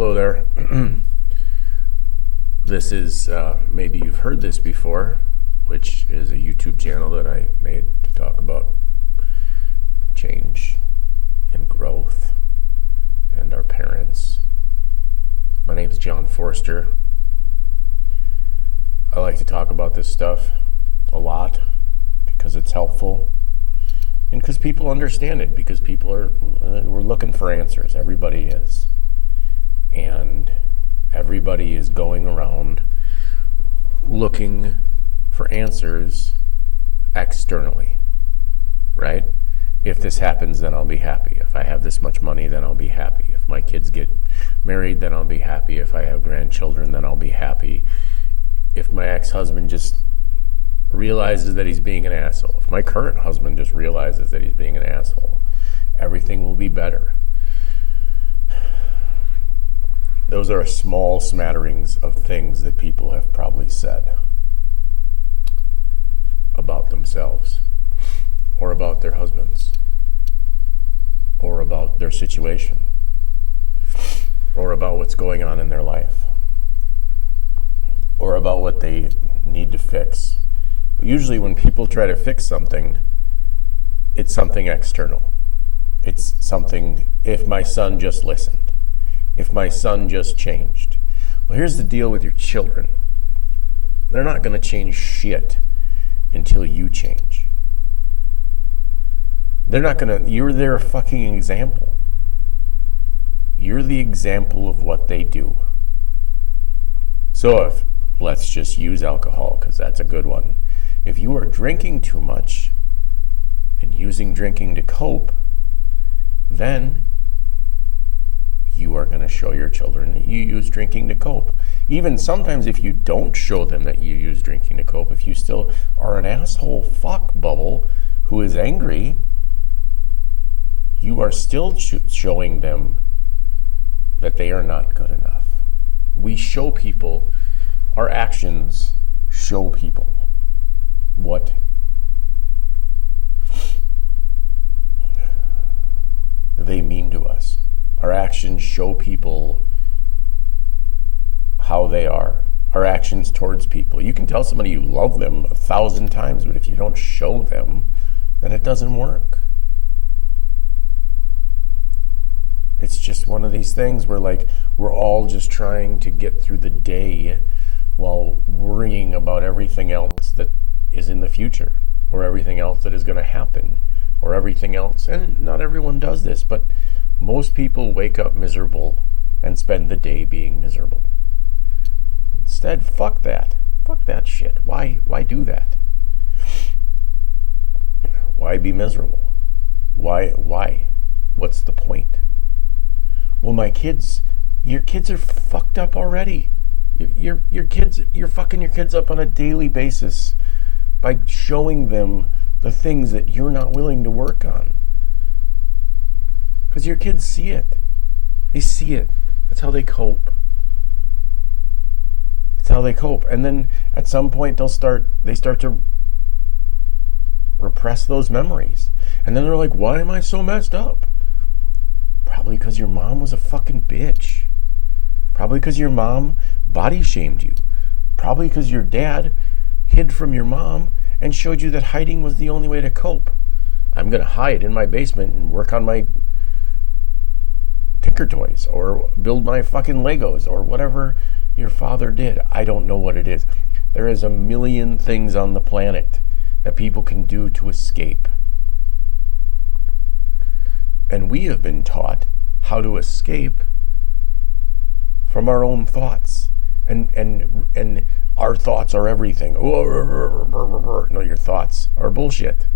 Hello there. This is, maybe you've heard this before, which is a YouTube channel that I made to talk about change and growth and our parents. My name is John Forster. I like to talk about this stuff a lot because it's helpful and because people understand it, because we're looking for answers. Everybody is. And everybody is going around looking for answers externally, right? If this happens, then I'll be happy. If I have this much money, then I'll be happy. If my kids get married, then I'll be happy. If I have grandchildren, then I'll be happy. If my ex-husband just realizes that he's being an asshole, if my current husband just realizes that he's being an asshole, everything will be better. Those are small smatterings of things that people have probably said about themselves, or about their husbands, or about their situation, or about what's going on in their life, or about what they need to fix. Usually when people try to fix something, it's something external. It's something, if my son just listened. If my son just changed. Well, here's the deal with your children. They're not going to change shit until you change. They're not going to, you're their fucking example. You're the example of what they do. So let's just use alcohol, because that's a good one. If you are drinking too much and using drinking to cope, then you are going to show your children that you use drinking to cope. Even sometimes if you don't show them that you use drinking to cope, if you still are an asshole fuck bubble who is angry, you are still showing them that they are not good enough. We show people, our actions show people what they mean to us. Our actions show people how they are. Our actions towards people. You can tell somebody you love them 1,000 times, but if you don't show them, then it doesn't work. It's just one of these things where we're all just trying to get through the day while worrying about everything else that is in the future, or everything else that is going to happen, or everything else. And not everyone does this, but most people wake up miserable and spend the day being miserable. Instead, fuck that. Fuck that shit. Why do that? Why be miserable? Why? What's the point? Well, your kids are fucked up already. You're fucking your kids up on a daily basis by showing them the things that you're not willing to work on. Because your kids see it. They see it. That's how they cope. That's how they cope. And then at some point they start to repress those memories. And then they're like, why am I so messed up? Probably because your mom was a fucking bitch. Probably because your mom body shamed you. Probably because your dad hid from your mom and showed you that hiding was the only way to cope. I'm going to hide in my basement and work on my Tinker Toys, or build my fucking Legos, or whatever your father did. I don't know what it is. There is a million things on the planet that people can do to escape. And we have been taught how to escape from our own thoughts. And our thoughts are everything. No, your thoughts are bullshit.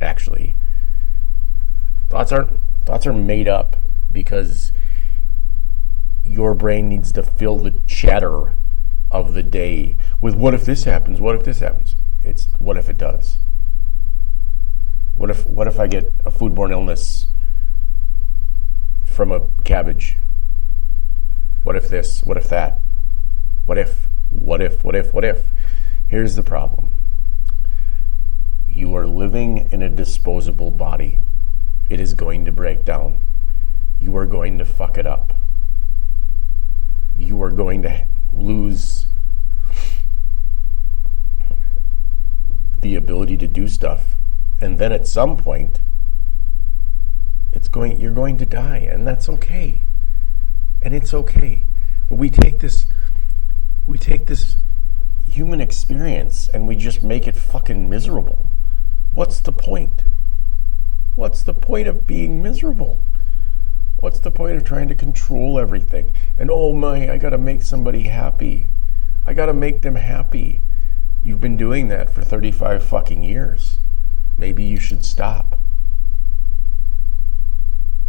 Actually, thoughts are made up because your brain needs to fill the chatter of the day with what if this happens, what if this happens. It's what if it does. What if I get a foodborne illness from a cabbage? What if this? What if that? What if? Here's the problem. You are living in a disposable body. It is going to break down. You are going to fuck it up. you are going to lose the ability to do stuff. And then at some point, you're going to die, and that's okay. And it's okay. But we take this human experience and we just make it fucking miserable. What's the point? What's the point of being miserable? What's the point of trying to control everything? And I gotta make somebody happy. I gotta make them happy. You've been doing that for 35 fucking years. Maybe you should stop.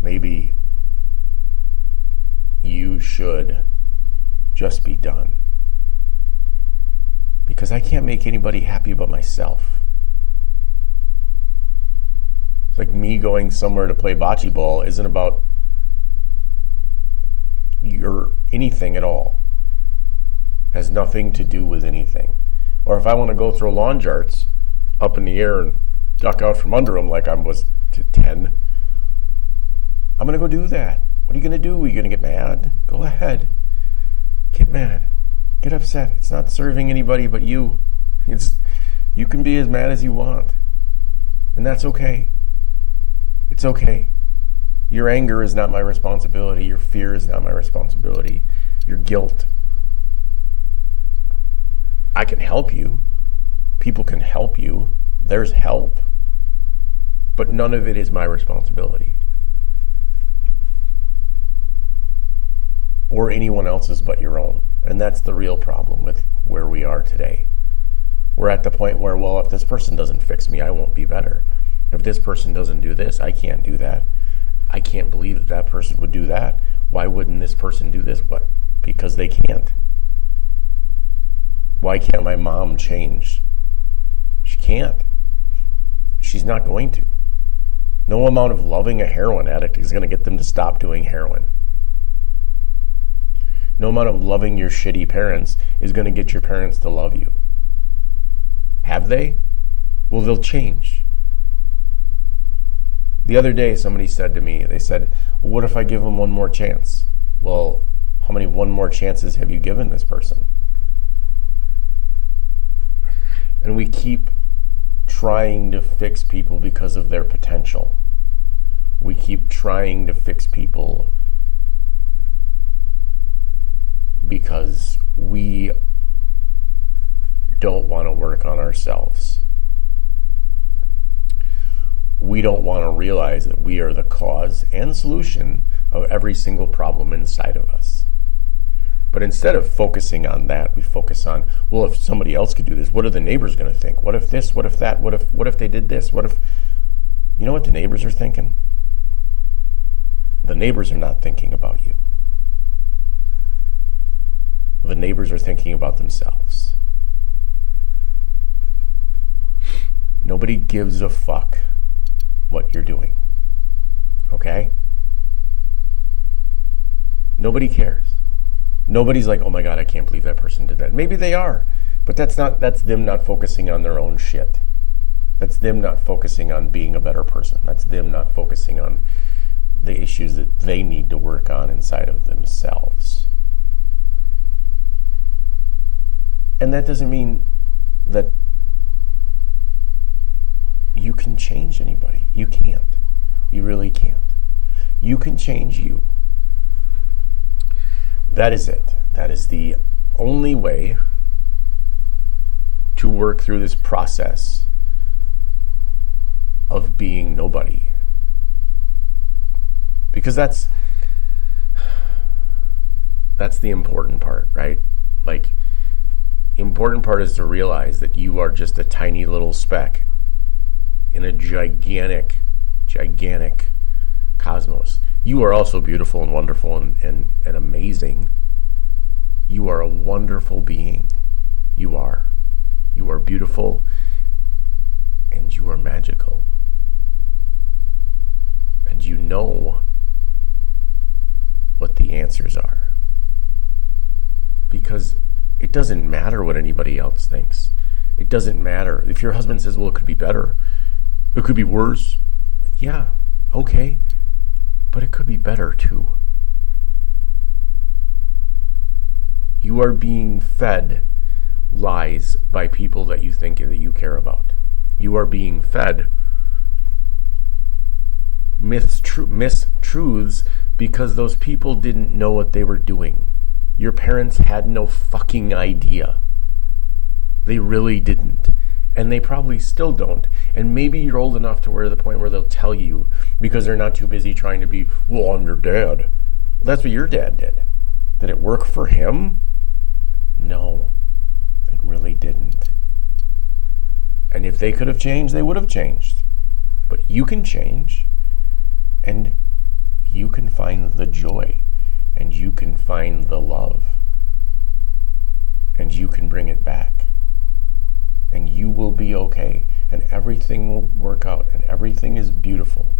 Maybe you should just be done. Because I can't make anybody happy but myself. It's like me going somewhere to play bocce ball isn't about your anything at all. Has nothing to do with anything. Or if I want to go throw lawn darts up in the air and duck out from under them like I was 10, I'm going to go do that. What are you going to do? Are you going to get mad? Go ahead. Get mad. Get upset. It's not serving anybody but you. You can be as mad as you want. And that's okay. It's okay. Your anger is not my responsibility. Your fear is not my responsibility. Your guilt. I can help you. People can help you. There's help. But none of it is my responsibility. Or anyone else's but your own. And that's the real problem with where we are today. We're at the point where, well, if this person doesn't fix me, I won't be better. If this person doesn't do this, I can't do that. I can't believe that that person would do that. Why wouldn't this person do this? What? Because they can't. Why can't my mom change? She can't. She's not going to. No amount of loving a heroin addict is going to get them to stop doing heroin. No amount of loving your shitty parents is going to get your parents to love you. Have they? Well, they'll change. The other day, somebody said to me, they said, well, what if I give them one more chance? Well, how many one more chances have you given this person? And we keep trying to fix people because of their potential. We keep trying to fix people because we don't want to work on ourselves. We don't want to realize that we are the cause and solution of every single problem inside of us. But instead of focusing on that, we focus on, well, if somebody else could do this, what are the neighbors going to think? What if this? What if that? What if they did this? What if... You know what the neighbors are thinking? The neighbors are not thinking about you. The neighbors are thinking about themselves. Nobody gives a fuck what you're doing. Okay? Nobody cares. Nobody's like, oh my God, I can't believe that person did that. Maybe they are, but that's them not focusing on their own shit. That's them not focusing on being a better person. That's them not focusing on the issues that they need to work on inside of themselves. And that doesn't mean that you can change anybody. You can't. You really can't. You can change you. That is it. That is the only way to work through this process of being nobody. Because that's the important part, right? Like, the important part is to realize that you are just a tiny little speck in a gigantic cosmos. You are also beautiful and wonderful and amazing. You are a wonderful being. You are. You are beautiful and you are magical. And you know what the answers are. Because it doesn't matter what anybody else thinks. It doesn't matter. If your husband says, well, it could be better, it could be worse. Yeah, okay. But it could be better too. You are being fed lies by people that you think that you care about. You are being fed mistruths because those people didn't know what they were doing. Your parents had no fucking idea. They really didn't. And they probably still don't. And maybe you're old enough to where the point where they'll tell you because they're not too busy trying to be, well, I'm your dad. That's what your dad did. Did it work for him? No, it really didn't. And if they could have changed, they would have changed. But you can change, and you can find the joy, and you can find the love, and you can bring it back. And you will be okay, and everything will work out, and everything is beautiful.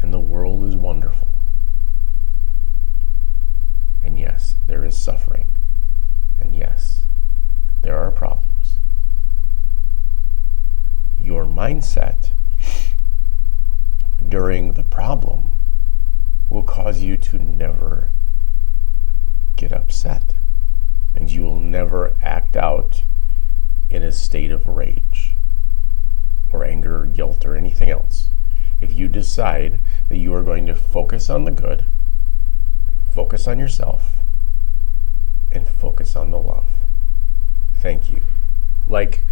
And the world is wonderful. And yes, there is suffering. And yes, there are problems. Your mindset during the problem will cause you to never get upset. And you will never act out in a state of rage or anger or guilt or anything else. If you decide that you are going to focus on the good, focus on yourself, and focus on the love. Thank you. Like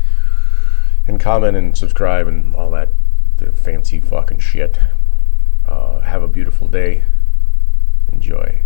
and comment and subscribe and all that fancy fucking shit. Have a beautiful day. Enjoy.